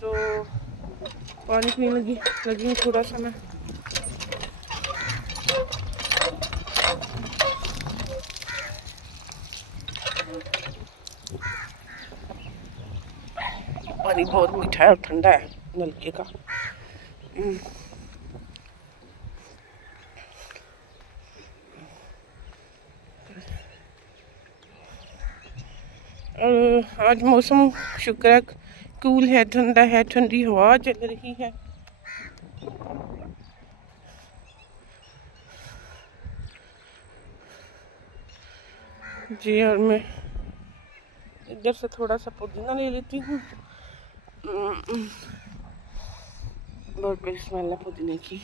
तो पानी पीने लगी थोड़ा सा मैं। पानी बहुत मीठा है और ठंडा है नलके का। आज मौसम शुक्र है, कूल है, ठंडा है, ठंडी हवा चल रही है। जी, और मैं इधर से थोड़ा सा पुदीना ले लेती हूँ। बहुत बड़ी स्मेल है पुदीने की।